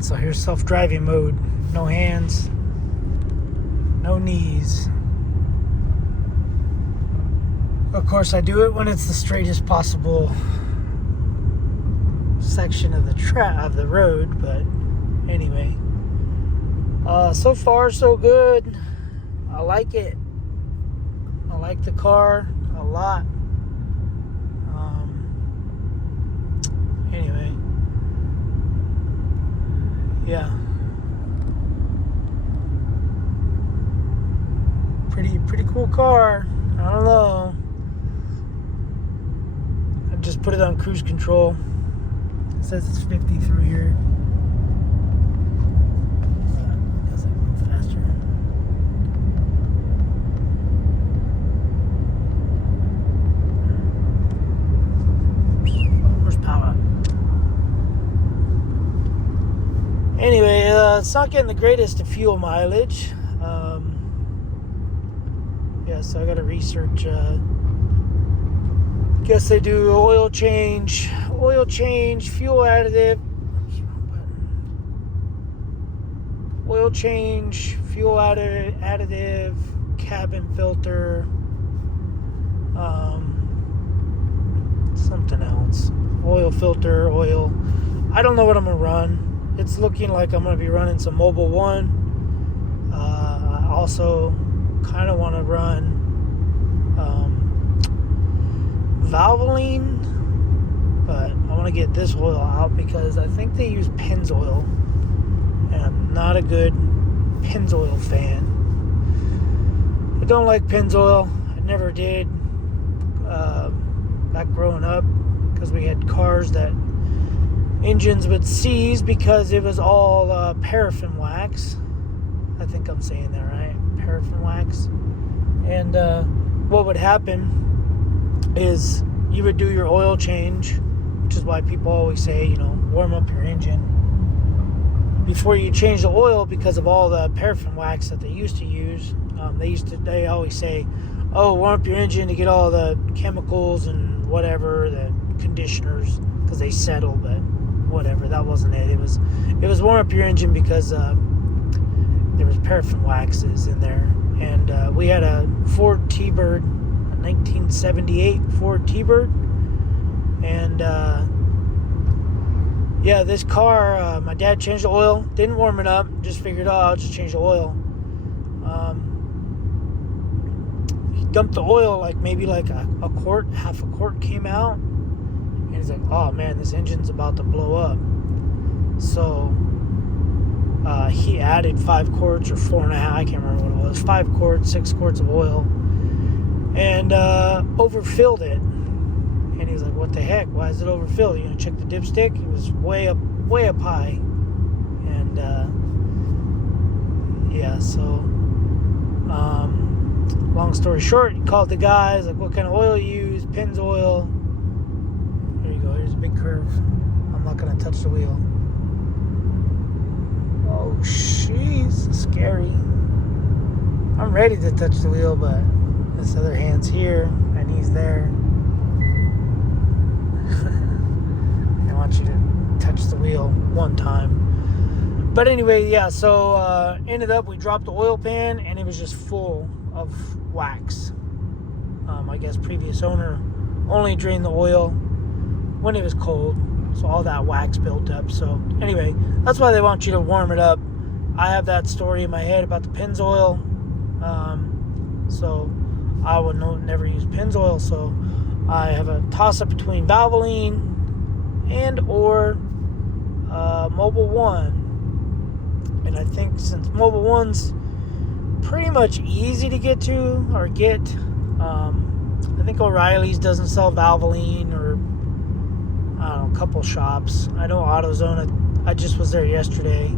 Alright, so here's self-driving mode. No hands, no knees. Of course, I do it when it's the straightest possible section of the road, but anyway. So far, so good. I like it. I like the car a lot. Anyway. Yeah. Pretty cool car. I don't know. I just put it on cruise control. It says it's 50 through here. Does it move faster? Horsepower. Anyway, it's not getting the greatest of fuel mileage. So I got to research. Guess they do oil change, fuel additive, cabin filter, something else, oil filter, oil. I don't know what I'm gonna run. It's looking like I'm gonna be running some Mobil 1. I also kind of want to run Valvoline, but I want to get this oil out because I think they use Pennzoil, and I'm not a good Pennzoil fan. I don't like Pennzoil. I never did back growing up, because we had cars that engines would seize because it was all paraffin wax. I think I'm saying that right, paraffin wax. And what would happen is you would do your oil change, which is why people always say, warm up your engine before you change the oil, because of all the paraffin wax that they used to use. They always say, oh, warm up your engine to get all the chemicals and whatever, the conditioners, because they settle, but whatever, that wasn't it. It was warm up your engine because there was paraffin waxes in there. And we had a Ford T-Bird, a 1978 Ford T-Bird. And this car, my dad changed the oil, didn't warm it up, just figured, I'll just change the oil. He dumped the oil, maybe a quart, half a quart came out. And he's like, oh man, this engine's about to blow up. So he added 5 quarts or 4.5, I can't remember what it was, 5 quarts, 6 quarts of oil, and overfilled it. And he's like, what the heck? Why is it overfilled? You gonna check the dipstick? It was way up high. And long story short, he called the guys, like, what kind of oil you use? Pennzoil. There you go, here's a big curve. I'm not gonna touch the wheel. Oh, jeez, scary. I'm ready to touch the wheel, but this other hand's here and he's there. I want you to touch the wheel one time. But anyway, so ended up, we dropped the oil pan and it was just full of wax. I guess previous owner only drained the oil when it was cold, so all that wax built up. So anyway, that's why they want you to warm it up. I have that story in my head about the Pennzoil, so I would never use Pennzoil. So I have a toss-up between Valvoline and or Mobil 1. And I think since Mobil 1's pretty much easy to get to or get, I think O'Reilly's doesn't sell Valvoline, or I don't know, a couple shops. I know AutoZone, I just was there yesterday.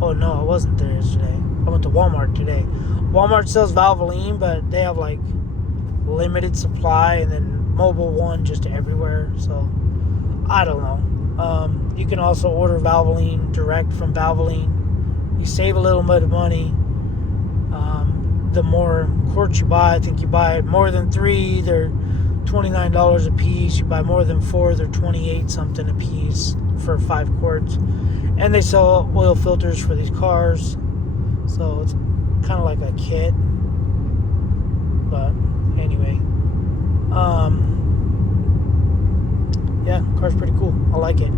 Oh no, I wasn't there yesterday. I went to Walmart today. Walmart sells Valvoline, but they have limited supply, and then Mobil 1 just everywhere. So I don't know. You can also order Valvoline direct from Valvoline. You save a little bit of money. The more quarts you buy, I think you buy more than 3, they're $29 a piece. You buy more than 4, they're 28 something a piece for 5 quarts. And they sell oil filters for these cars, so it's kind of like a kit. But anyway, yeah, car's pretty cool. I like it.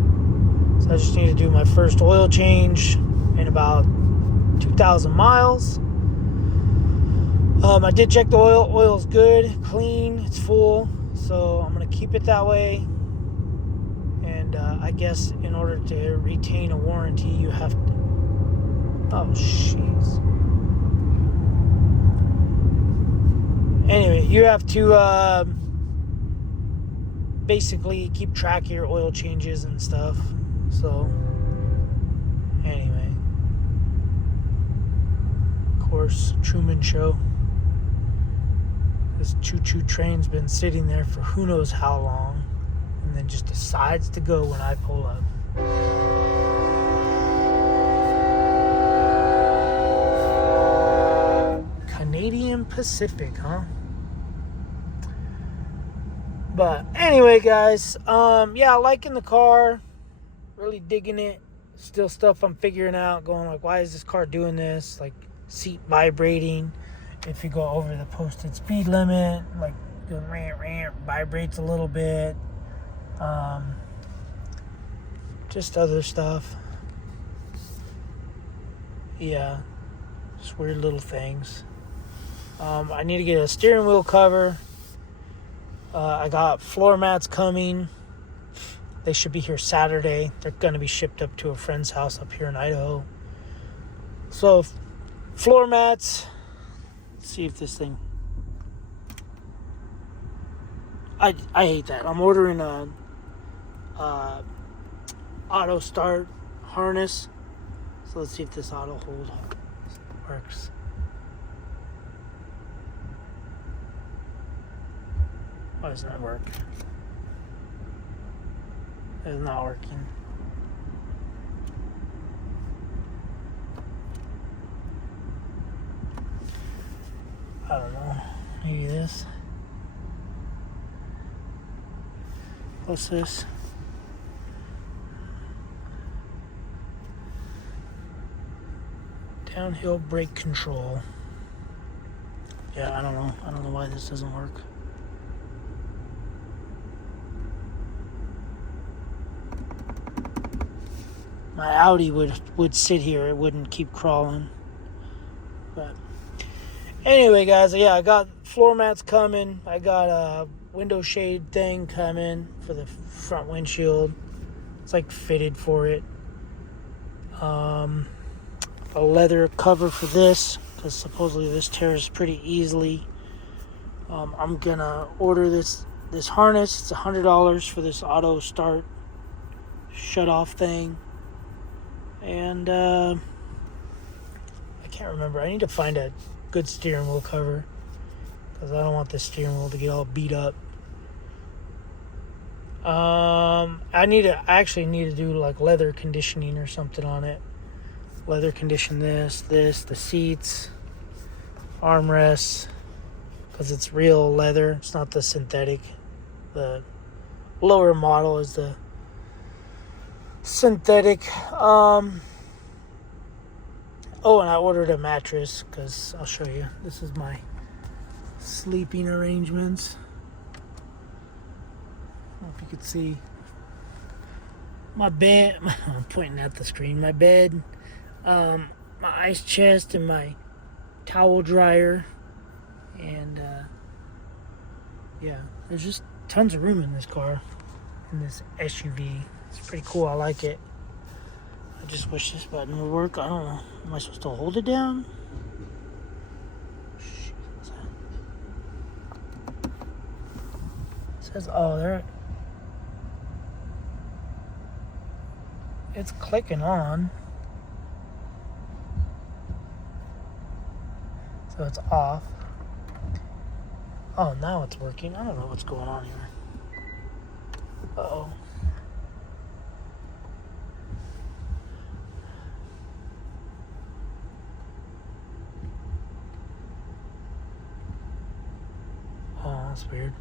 So I just need to do my first oil change in about 2,000 miles. I did check the oil. Oil's good, clean, it's full. So I'm going to keep it that way. And I guess in order to retain a warranty, you have to... Oh, jeez. Anyway, you have to basically keep track of your oil changes and stuff. So, anyway. Of course, Truman Show. This choo-choo train's been sitting there for who knows how long, and then just decides to go when I pull up. Canadian Pacific, huh? But anyway, guys, yeah, liking the car, really digging it. Still stuff I'm figuring out, going like, why is this car doing this? Like, seat vibrating. If you go over the posted speed limit, like, the rant, vibrates a little bit. Just other stuff. Yeah, just weird little things. I need to get a steering wheel cover. I got floor mats coming. They should be here Saturday. They're going to be shipped up to a friend's house up here in Idaho. So, floor mats. Let's see if this thing... I hate that. I'm ordering a auto start harness. So let's see if this auto hold works. Why does that work? It's not working. I don't know. Maybe this. What's this? Downhill brake control. Yeah, I don't know. I don't know why this doesn't work. My Audi would sit here. It wouldn't keep crawling. But anyway, guys, yeah, I got floor mats coming. I got a window shade thing coming for the front windshield. It's like fitted for it. A leather cover for this, because supposedly this tears pretty easily. I'm gonna order this harness. It's $100 for this auto start shut off thing. And I can't remember. I need to find a good steering wheel cover, because I don't want this steering wheel to get all beat up. I actually need to do like leather conditioning or something on it. Leather condition this, the seats, armrests, because it's real leather. It's not the synthetic. The lower model is the synthetic. Oh, and I ordered a mattress, because I'll show you. This is my sleeping arrangements. I don't know if you could see my bed. I'm pointing at the screen. My bed, my ice chest, and my towel dryer. And yeah, there's just tons of room in this car, in this SUV. It's pretty cool. I like it. I just wish this button would work. I don't know. Am I supposed to hold it down? Shit, what's that? It says, oh, there. It's clicking on. So it's off. Oh, now it's working. I don't know what's going on here. Uh-oh. Oh, that's weird.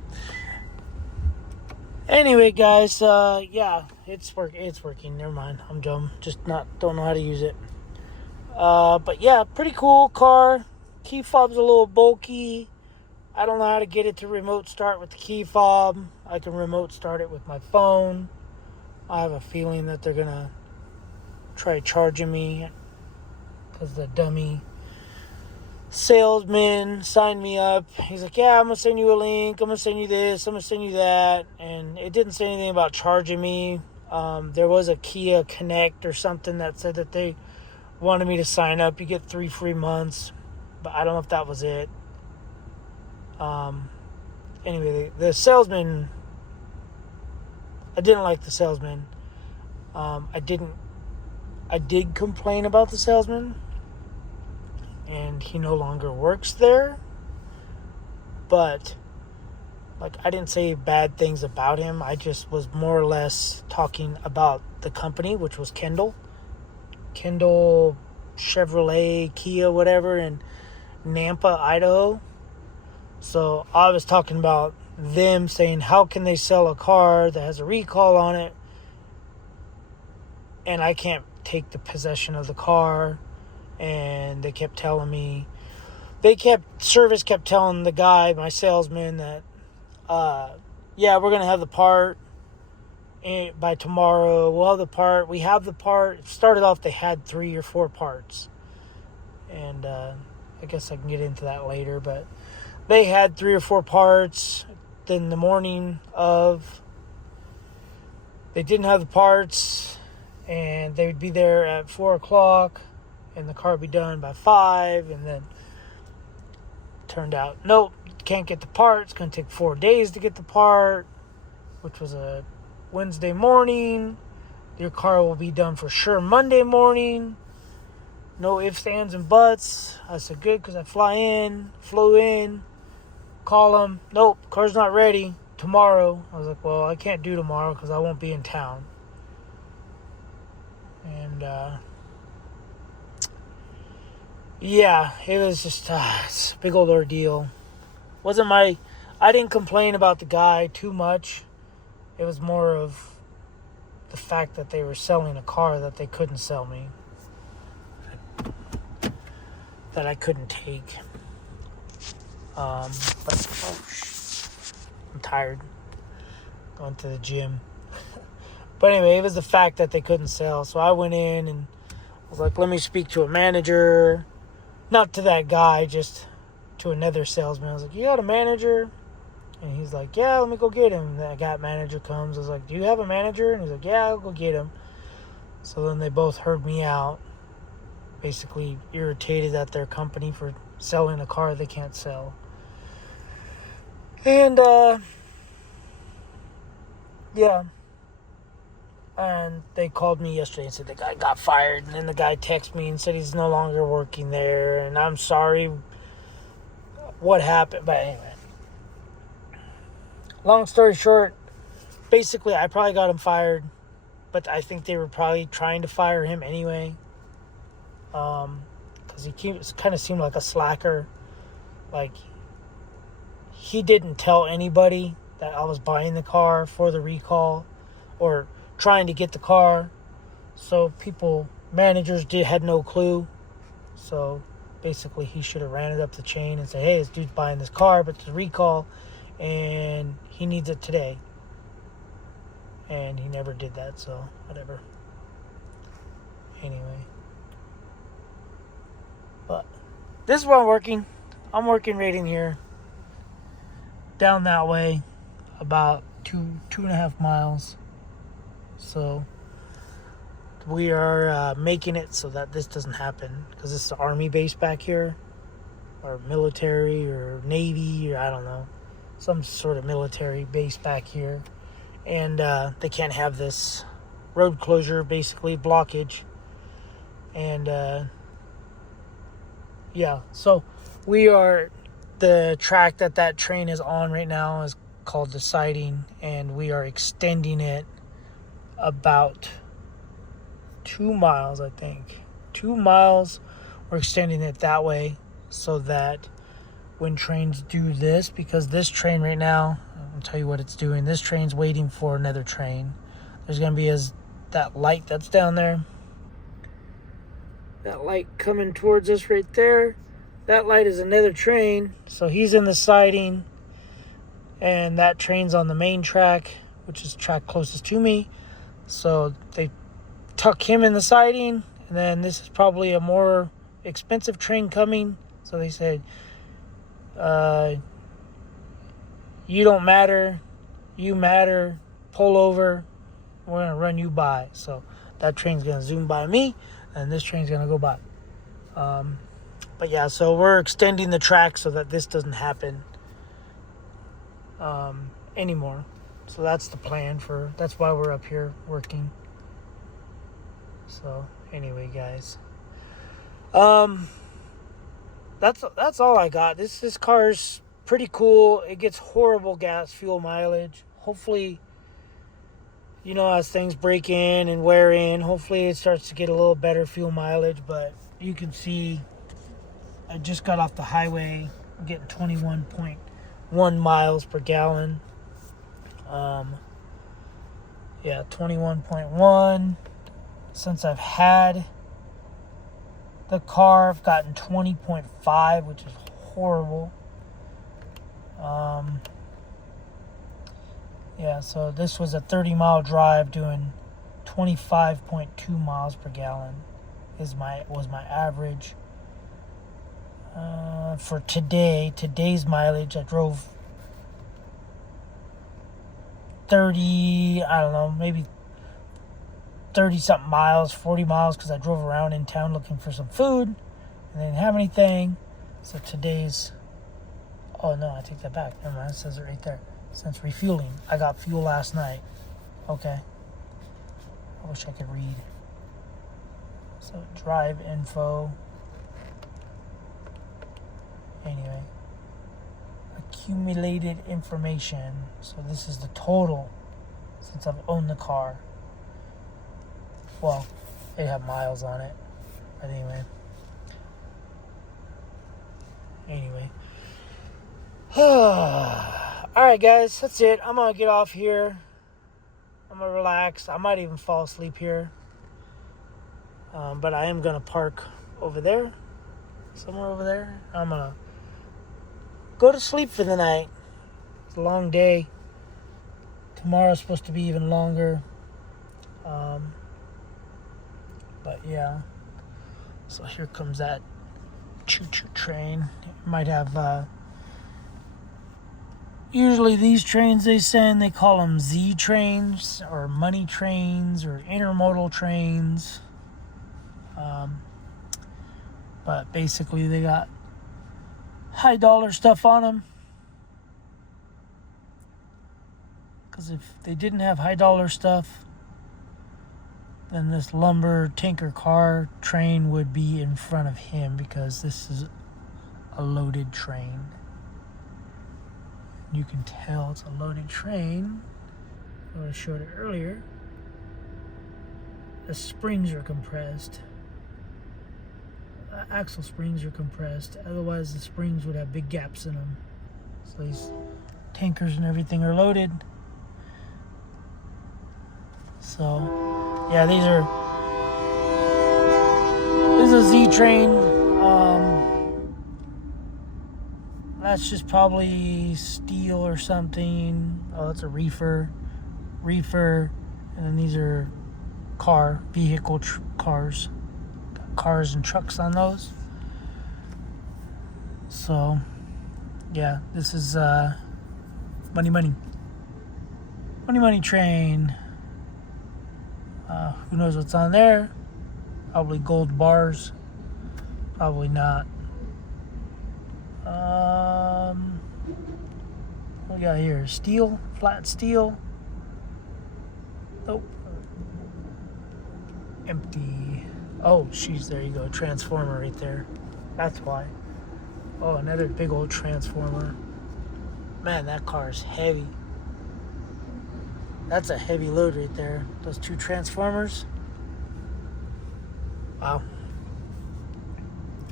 Anyway, guys, yeah, it's working. Never mind. I'm dumb. Just don't know how to use it. But yeah, pretty cool car. Key fob's a little bulky. I don't know how to get it to remote start with the key fob. I can remote start it with my phone. I have a feeling that they're gonna try charging me because the dummy salesman signed me up. He's like, yeah, I'm gonna send you a link, I'm gonna send you this, I'm gonna send you that, and it didn't say anything about charging me. There was a Kia Connect or something that said that they wanted me to sign up. You get 3 free months, but I don't know if that was it. Anyway, the salesman, I didn't like the salesman. I did complain about the salesman, and he no longer works there. But I didn't say bad things about him. I just was more or less talking about the company, which was Kendall Chevrolet, Kia, whatever, in Nampa, Idaho. So I was talking about them, saying how can they sell a car that has a recall on it and I can't take the possession of the car. And they kept telling me, service kept telling the guy, my salesman, that yeah, we're gonna have the part by tomorrow. We'll have the part. We have the part. It started off, they had 3 or 4 parts, and I guess I can get into that later, but they had 3 or 4 parts. Then the morning of, they didn't have the parts, and they would be there at 4 o'clock, and the car would be done by 5, and then turned out, nope, can't get the part. It's going to take 4 days to get the part, which was a Wednesday morning. Your car will be done for sure Monday morning. No ifs, ands, and buts. I said, good, because I flew in, call them, nope, car's not ready, tomorrow. I was like, well, I can't do tomorrow because I won't be in town. And, yeah, it was just it's a big old ordeal. I didn't complain about the guy too much. It was more of the fact that they were selling a car that they couldn't sell me, that I couldn't take. But I'm tired going to the gym. But anyway, it was the fact that they couldn't sell. So I went in and was like, let me speak to a manager. Not to that guy, just to another salesman. I was like, you got a manager? And he's like, yeah, let me go get him. That guy manager comes. I was like, do you have a manager? And he's like, yeah, I'll go get him. So then they both heard me out, basically irritated at their company for selling a car they can't sell. And, yeah. And they called me yesterday and said the guy got fired. And then the guy texted me and said he's no longer working there. And I'm sorry what happened. But anyway, long story short, basically I probably got him fired. But I think they were probably trying to fire him anyway. Because he kind of seemed like a slacker. Like, he didn't tell anybody that I was buying the car for the recall or trying to get the car. So managers had no clue. So basically he should have ran it up the chain and said, hey, this dude's buying this car, but it's a recall and he needs it today. And he never did that, so whatever. Anyway. But this is where I'm working. I'm working right in here. Down that way. About 2.5 miles. So we are making it so that this doesn't happen, because this is an army base back here, or military or navy, or I don't know, some sort of military base back here, and they can't have this road closure, basically blockage. And yeah, so the track that train is on right now is called the siding, and we are extending it about 2 miles, I think. 2 miles. We're extending it that way so that when trains do this, because this train right now, I'll tell you what it's doing. This train's waiting for another train. There's going to be that light that's down there. That light coming towards us right there. That light is another train. So he's in the siding. And that train's on the main track, which is the track closest to me. So they tuck him in the siding. And then this is probably a more expensive train coming. So they said, you don't matter. You matter. Pull over. We're going to run you by. So that train's going to zoom by me. And this train's going to go by. But yeah, so we're extending the track so that this doesn't happen anymore. So that's the plan that's why we're up here working. So anyway, guys, that's all I got. This car's pretty cool. It gets horrible fuel mileage. Hopefully, as things break in and wear in, hopefully it starts to get a little better fuel mileage. But you can see I just got off the highway. I'm getting 21.1 miles per gallon. 21.1. Since I've had the car, I've gotten 20.5, which is horrible. So this was a 30-mile drive doing 25.2 miles per gallon was my average. For today's mileage, I drove 30, I don't know, maybe 30-something miles, 40 miles, because I drove around in town looking for some food, and they didn't have anything. So oh no, I take that back. Never mind, it says it right there. Since refueling, I got fuel last night. Okay. I wish I could read. So drive info. Anyway. Accumulated information. So this is the total since I've owned the car. Well, they have miles on it. But anyway. Alright, guys, that's it. I'm going to get off here. I'm going to relax. I might even fall asleep here. But I am going to park over there. Somewhere over there. I'm going to go to sleep for the night. It's a long day. Tomorrow's supposed to be even longer. But yeah. So here comes that choo-choo train. It might have... Usually these trains they send, they call them Z trains or money trains or intermodal trains. But basically they got high dollar stuff on them. Because if they didn't have high dollar stuff, then this lumber tanker car train would be in front of him, because this is a loaded train. You can tell it's a loaded train. I showed it earlier. The springs are compressed. The axle springs are compressed. Otherwise, the springs would have big gaps in them. So these tankers and everything are loaded. So, yeah, this is a Z train. That's just probably steel or something. Oh, it's a reefer. And then these are vehicle cars. Got cars and trucks on those. So, yeah, this is money train. Who knows what's on there? Probably gold bars. Probably not. What we got here? Steel? Flat steel? Nope. Empty. Oh, jeez, there you go. Transformer right there. That's why. Oh, another big old transformer. Man, that car is heavy. That's a heavy load right there. Those two transformers. Wow.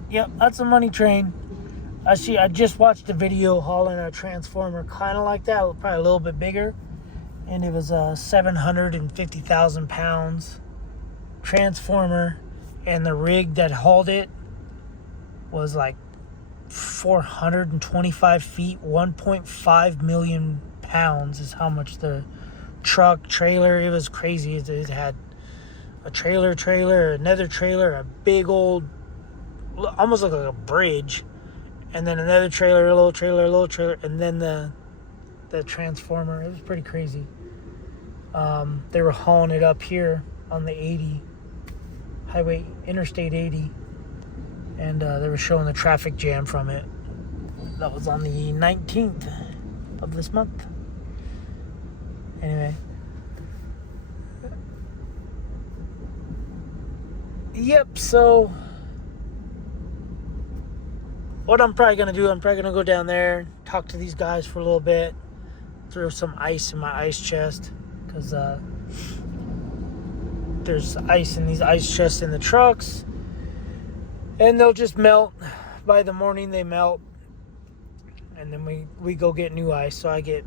Yep, that's a money train. I just watched a video hauling a transformer kind of like that, probably a little bit bigger, and it was a 750,000 pounds transformer, and the rig that hauled it was like 425 feet, 1.5 million pounds is how much the truck, trailer, it was crazy. It had a trailer, another trailer, a big old, almost like a bridge, and then another trailer, a little trailer, and then the transformer. It was pretty crazy. They were hauling it up here on the 80 highway, Interstate 80, and they were showing the traffic jam from it. That was on the 19th of this month. Anyway, yep. So what I'm probably gonna do, I'm probably gonna go down there, talk to these guys for a little bit, throw some ice in my ice chest, because there's ice in these ice chests in the trucks, and they'll just melt. By the morning they melt, and then we go get new ice. So I get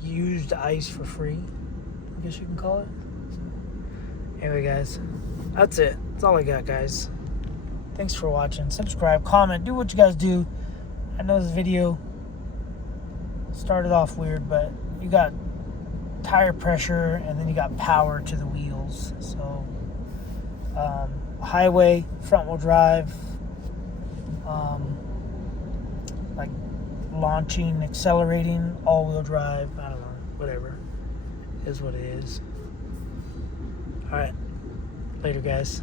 used ice for free, I guess you can call it. So, anyway, guys, that's it. That's all I got, guys. Thanks for watching. Subscribe, comment, do what you guys do. I know this video started off weird, but you got tire pressure and then you got power to the wheels. So highway, front wheel drive, like launching, accelerating, all wheel drive, I don't know, whatever, is what it is. All right, later, guys.